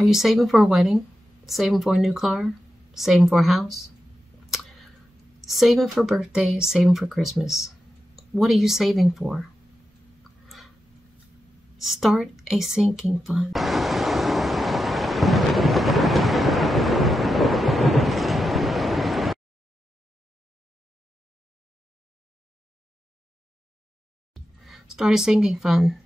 Are you saving for a wedding? Saving for a new car? Saving for a house? Saving for birthdays? Saving for Christmas? What are you saving for? Start a sinking fund. Start a sinking fund.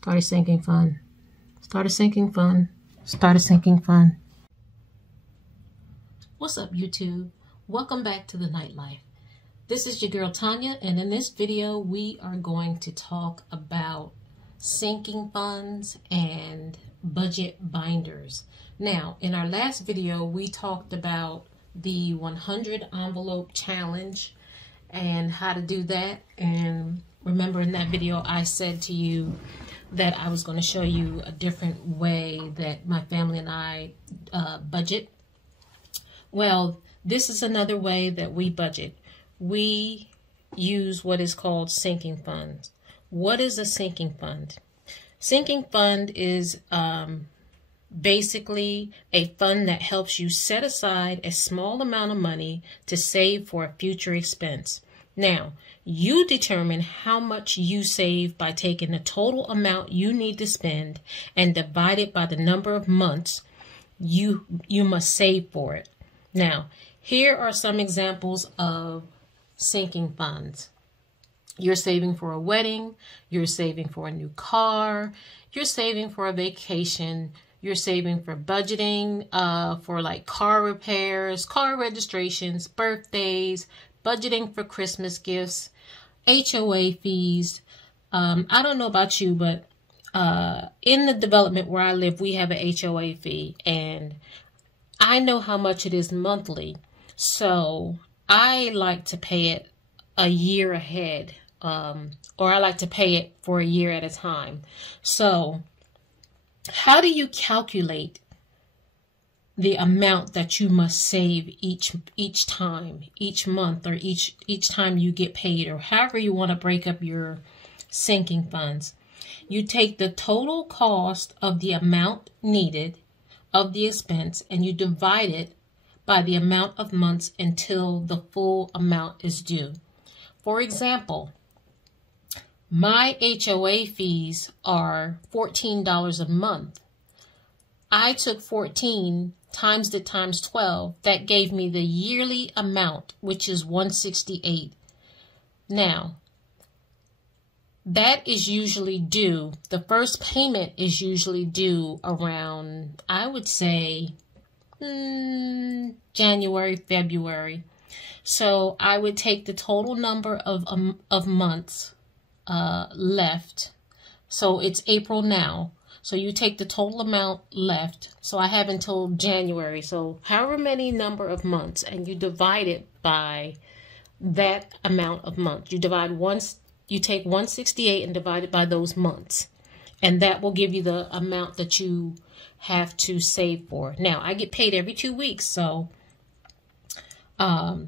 Start a sinking fund. Start a sinking fund. Start a sinking fund. What's up, YouTube? Welcome back to the Nightlife. This is your girl Tanya, and in this video we are going to talk about sinking funds and budget binders. Now, in our last video we talked about the 100 envelope challenge and how to do that. And remember, in that video I said to you that I was going to show you a different way that my family and I budget. Well, this is another way that we budget. We use what is called sinking funds. What is a sinking fund? Sinking fund is basically a fund that helps you set aside a small amount of money to save for a future expense. Now, you determine how much you save by taking the total amount you need to spend and divide it by the number of months you must save for it. Now, here are some examples of sinking funds. You're saving for a wedding, you're saving for a new car, you're saving for a vacation, you're saving for budgeting, for like car repairs, car registrations, birthdays, budgeting for Christmas gifts, HOA fees. I don't know about you, but in the development where I live, we have an HOA fee, and I know how much it is monthly. So I like to pay it a year ahead, or I like to pay it for a year at a time. So how do you calculate the amount that you must save each time, each month, or each time you get paid, or however you want to break up your sinking funds? You take the total cost of the amount needed of the expense and you divide it by the amount of months until the full amount is due. For example, my HOA fees are $14 a month. I took 14 times it times 12. That gave me the yearly amount, which is $168. Now, that is usually due. The first payment is usually due around, I would say, January, February. So I would take the total number of months left. So it's April now. So you take the total amount left. So I have until January. So however many number of months, and you divide it by that amount of months. You take 168 and divide it by those months. And that will give you the amount that you have to save for. Now, I get paid every 2 weeks, so I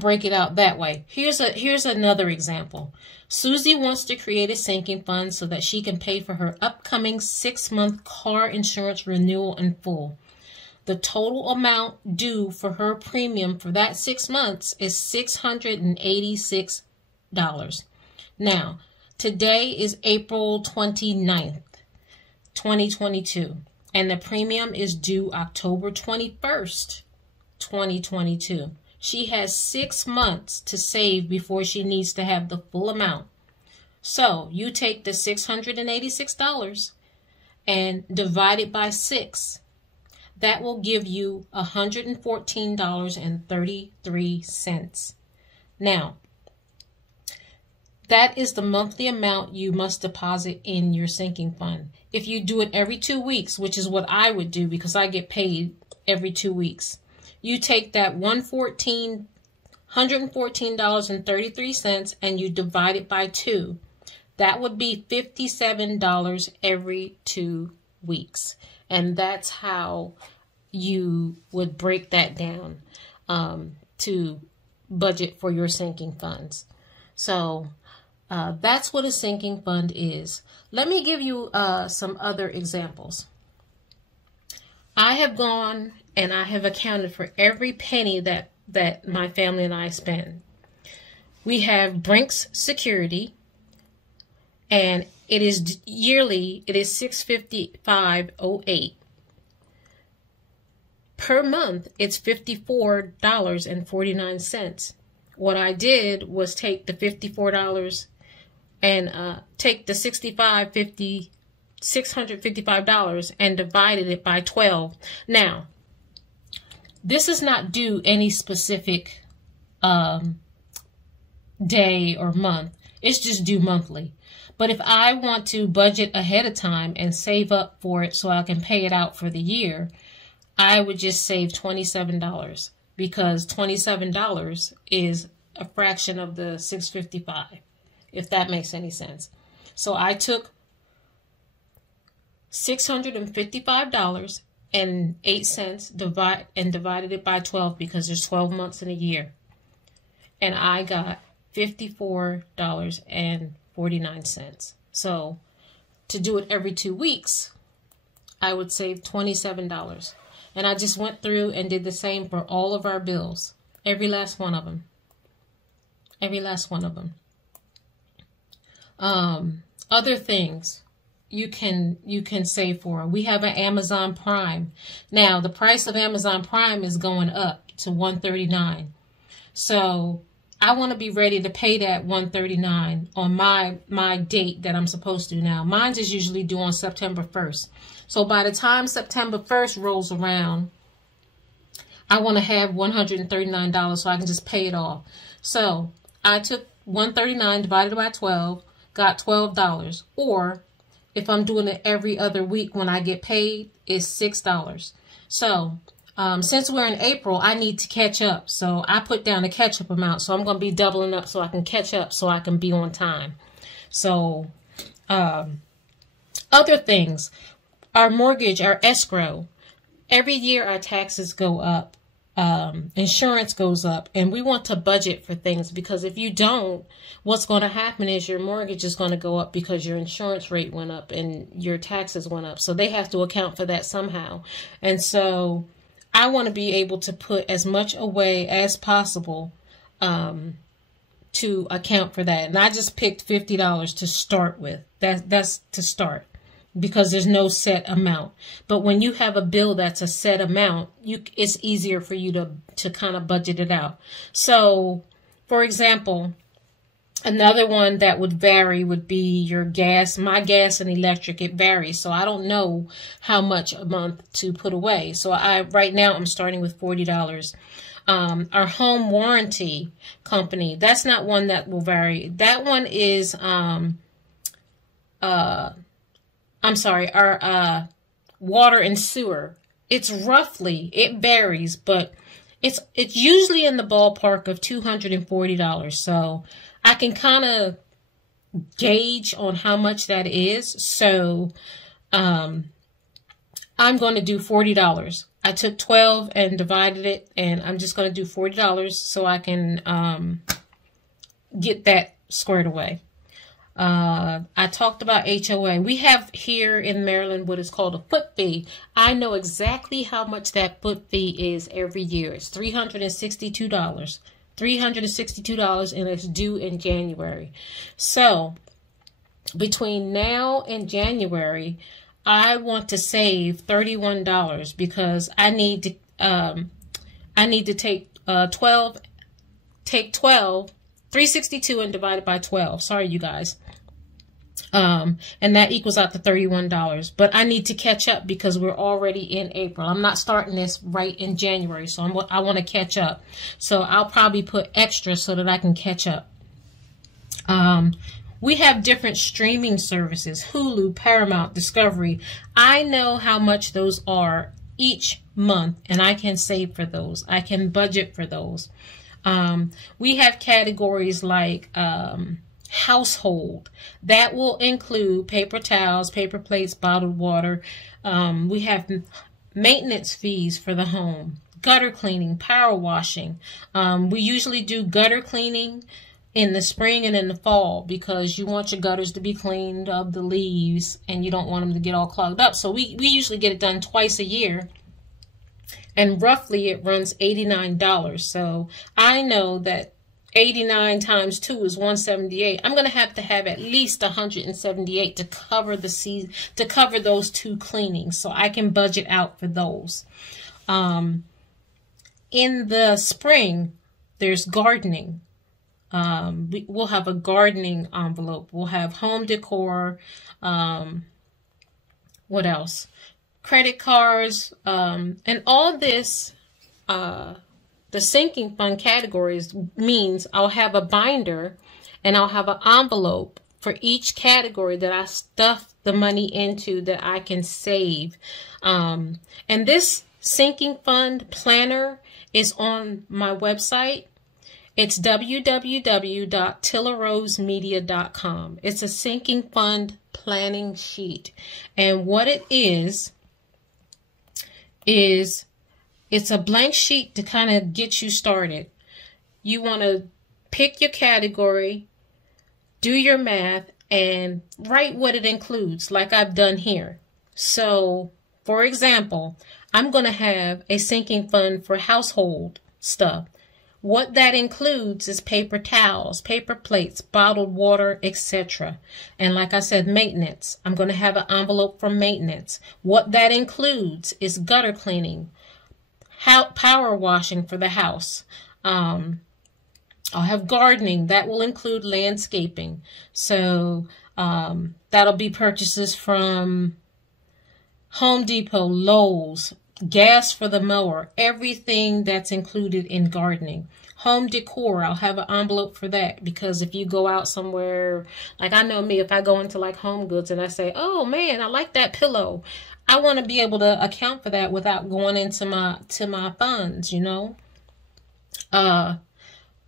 break it out that way. Here's another example. Susie wants to create a sinking fund so that she can pay for her upcoming 6-month car insurance renewal in full. The total amount due for her premium for that 6 months is $686. Now, today is April 29th, 2022, and the premium is due October 21st, 2022. She has 6 months to save before she needs to have the full amount. So you take the $686 and divide it by 6. That will give you $114.33. Now, that is the monthly amount you must deposit in your sinking fund. If you do it every 2 weeks, which is what I would do because I get paid every 2 weeks, you take that $114.33 and you divide it by 2. That would be $57 every 2 weeks. And that's how you would break that down to budget for your sinking funds. So that's what a sinking fund is. Let me give you some other examples. I have gone and I have accounted for every penny that my family and I spend. We have Brink's Security, and it is yearly. It is $655.08 per month. It's $54.49. What I did was take the $54 and take the $655 and divided it by 12. Now, this is not due any specific day or month. It's just due monthly. But if I want to budget ahead of time and save up for it so I can pay it out for the year, I would just save $27, because $27 is a fraction of the $655, if that makes any sense. So I took $655.08 and divided it by 12, because there's 12 months in a year. And I got $54.49. So to do it every 2 weeks, I would save $27. And I just went through and did the same for all of our bills. Every last one of them. Every last one of them. Other things you can save for. We have an Amazon Prime. Now, the price of Amazon Prime is going up to $139. So I want to be ready to pay that $139 on my date that I'm supposed to now. Mine is usually due on September 1st. So by the time September 1st rolls around, I want to have $139 so I can just pay it off. So I took $139 divided by 12, got $12. Or if I'm doing it every other week when I get paid, it's $6. So since we're in April, I need to catch up. So I put down a catch-up amount. So I'm going to be doubling up so I can catch up, so I can be on time. So other things, our mortgage, our escrow, every year our taxes go up. Insurance goes up, and we want to budget for things, because if you don't, what's going to happen is your mortgage is going to go up because your insurance rate went up and your taxes went up. So they have to account for that somehow. And so I want to be able to put as much away as possible to account for that. And I just picked $50 to start with. That's to start, because there's no set amount. But when you have a bill that's a set amount, it's easier for you to kind of budget it out. So, for example, another one that would vary would be your gas. My gas and electric, it varies. So I don't know how much a month to put away. So right now I'm starting with $40. Our home warranty company, that's not one that will vary. That one is, I'm sorry, our water and sewer. It's roughly, it varies, but it's usually in the ballpark of $240. So I can kind of gauge on how much that is. So I'm going to do $40. I took 12 and divided it, and I'm just going to do $40 so I can get that squared away. I talked about HOA. We have here in Maryland what is called a foot fee. I know exactly how much that foot fee is every year. It's $362. $362, and it's due in January. So between now and January, I want to save $31 because I need to take 362 and divide it by 12. Sorry, you guys. And that equals out to $31. But I need to catch up because we're already in April. I'm not starting this right in January, so I want to catch up. So I'll probably put extra so that I can catch up. We have different streaming services, Hulu, Paramount, Discovery. I know how much those are each month, and I can save for those. I can budget for those. We have categories like household. That will include paper towels, paper plates, bottled water. We have maintenance fees for the home, gutter cleaning, power washing. We usually do gutter cleaning in the spring and in the fall because you want your gutters to be cleaned of the leaves and you don't want them to get all clogged up. So we usually get it done twice a year. And roughly it runs $89. So I know that 89 times 2 is 178. I'm going to have at least 178 to cover the season, to cover those 2 cleanings. So I can budget out for those. In the spring, there's gardening. We'll have a gardening envelope. We'll have home decor. What else? Credit cards, and all this, the sinking fund categories means I'll have a binder and I'll have an envelope for each category that I stuff the money into that I can save. And this sinking fund planner is on my website. It's www.tillarosemedia.com. It's a sinking fund planning sheet. And what it is it's a blank sheet to kind of get you started. You want to pick your category, do your math, and write what it includes, like I've done here. So, for example, I'm going to have a sinking fund for household stuff. What that includes is paper towels, paper plates, bottled water, etc. And like I said, maintenance. I'm going to have an envelope for maintenance. What that includes is gutter cleaning, power washing for the house. I'll have gardening. That will include landscaping. So that'll be purchases from Home Depot, Lowe's, gas for the mower, everything that's included in gardening. Home decor, I'll have an envelope for that, because if you go out somewhere, like I know me, if I go into like Home Goods and I say, oh man, I like that pillow, I want to be able to account for that without going into my funds, you know.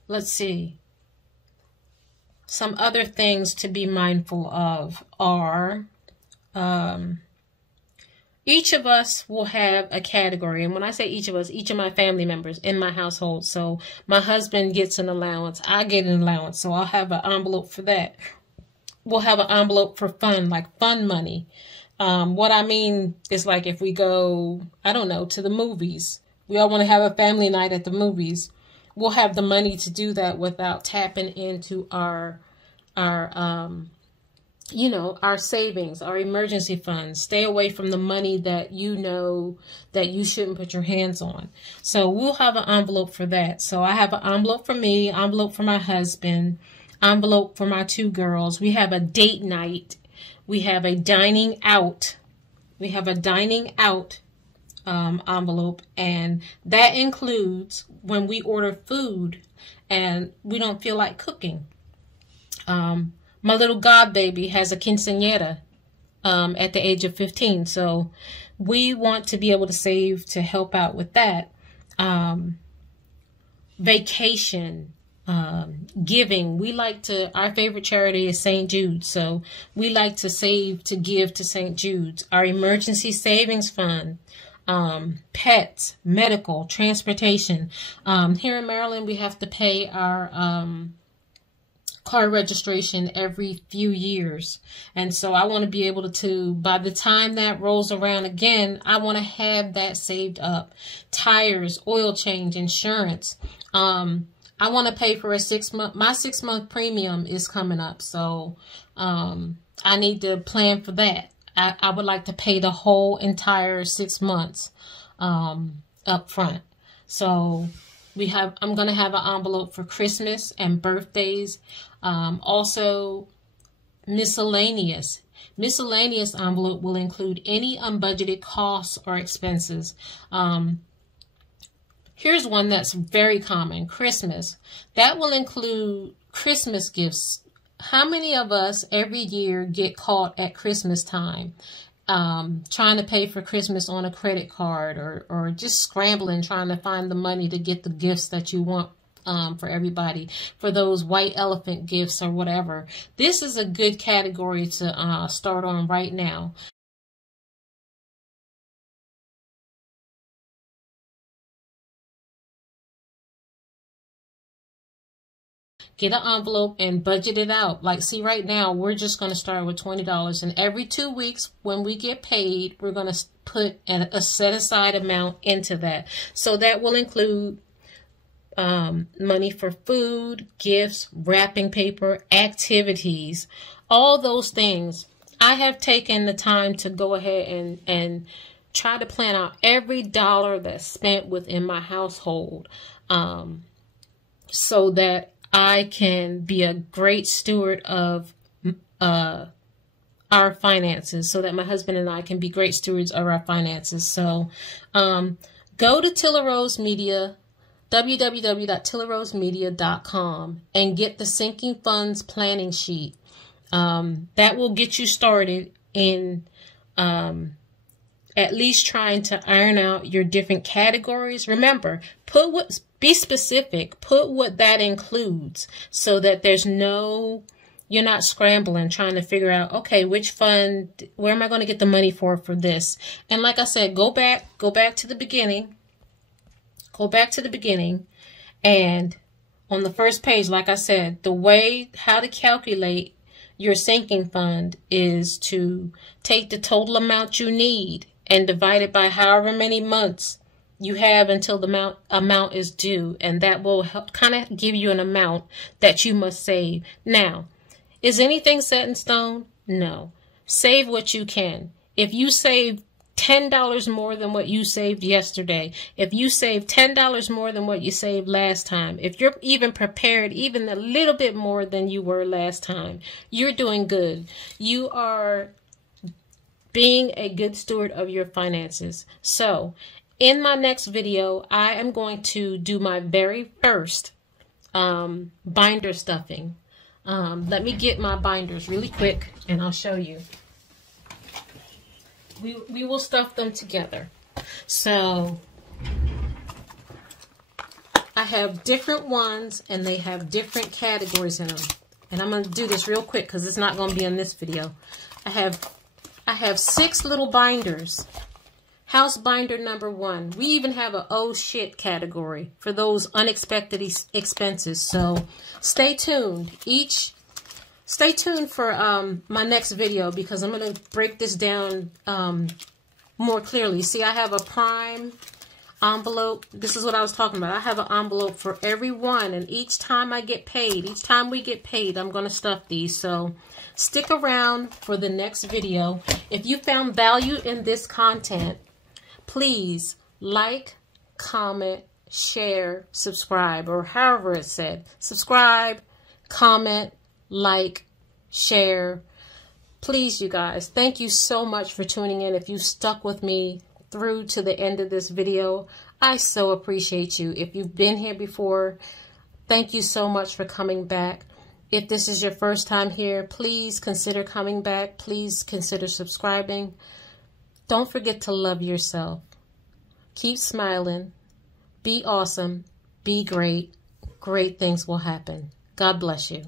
Let's see. Some other things to be mindful of are each of us will have a category. And when I say each of us, each of my family members in my household. So my husband gets an allowance. I get an allowance. So I'll have an envelope for that. We'll have an envelope for fun, like fun money. What I mean is, like, if we go, I don't know, to the movies, we all want to have a family night at the movies. We'll have the money to do that without tapping into our you know, our savings, our emergency funds. Stay away from the money that you know that you shouldn't put your hands on. So we'll have an envelope for that. So I have an envelope for me, envelope for my husband, envelope for my 2 girls. We have a date night. We have a dining out. We have a dining out envelope, and that includes when we order food and we don't feel like cooking. My little god baby has a quinceañera at the age of 15, so we want to be able to save to help out with that. Vacation, giving. We like to, our favorite charity is St. Jude's, so we like to save to give to St. Jude's. Our emergency savings fund, pets, medical, transportation. Here in Maryland, we have to pay our car registration every few years, and so I want to be able to, by the time that rolls around again, I want to have that saved up. Tires, oil change, insurance. I want to pay for my 6-month premium is coming up, so I need to plan for that. I would like to pay the whole entire 6 months up front. So I'm going to have an envelope for Christmas and birthdays. Also, miscellaneous. Miscellaneous envelope will include any unbudgeted costs or expenses. Here's one that's very common, Christmas. That will include Christmas gifts. How many of us every year get caught at Christmas time trying to pay for Christmas on a credit card, or just scrambling trying to find the money to get the gifts that you want for everybody, for those white elephant gifts or whatever? This is a good category to start on right now. Get an envelope and budget it out. Like, see, right now, we're just going to start with $20. And every 2 weeks, when we get paid, we're going to put a set aside amount into that. So that will include money for food, gifts, wrapping paper, activities, all those things. I have taken the time to go ahead and try to plan out every dollar that's spent within my household, so that I can be a great steward of our finances, so that my husband and I can be great stewards of our finances. So go to Tilla Rose Media, www.tillarosemedia.com, and get the Sinking Funds planning sheet. That will get you started in at least trying to iron out your different categories. Remember, be specific, put what that includes, so that you're not scrambling trying to figure out, okay, which fund, where am I going to get the money for this? And like I said, go back to the beginning. Go back to the beginning, and on the first page, like I said, how to calculate your sinking fund is to take the total amount you need and divide it by however many months you have until the amount is due, and that will help kind of give you an amount that you must save. Now, is anything set in stone? No. Save what you can. If you save $10 more than what you saved yesterday, if you save $10 more than what you saved last time, if you're even prepared even a little bit more than you were last time, you're doing good. You are being a good steward of your finances. So in my next video, I am going to do my very first binder stuffing. Let me get my binders really quick and I'll show you. We will stuff them together. So I have different ones and they have different categories in them. And I'm going to do this real quick because it's not going to be in this video. I have 6 little binders. House binder number 1. We even have a oh shit category for those unexpected expenses. So stay tuned. Stay tuned for my next video, because I'm going to break this down more clearly. See, I have a prime envelope. This is what I was talking about. I have an envelope for every one, and each time we get paid, I'm going to stuff these. So stick around for the next video. If you found value in this content, please like, comment, share, subscribe, or however it's said. Subscribe, comment, like, share. Please, you guys, thank you so much for tuning in. If you stuck with me through to the end of this video, I so appreciate you. If you've been here before, thank you so much for coming back. If this is your first time here, please consider coming back. Please consider subscribing. Don't forget to love yourself. Keep smiling. Be awesome. Be great. Great things will happen. God bless you.